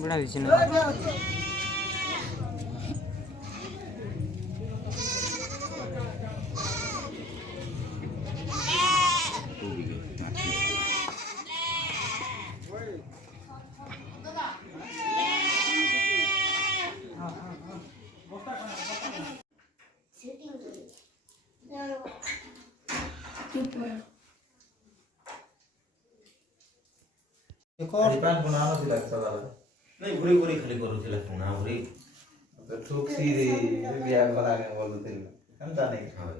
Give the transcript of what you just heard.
बड़ा विषय ना प्लान बनाना थी लगता था नहीं बुरी बुरी खाली करू थिला पुना बुरी तो ठोक सी रे बिया बना के बोल देते हम जाने हां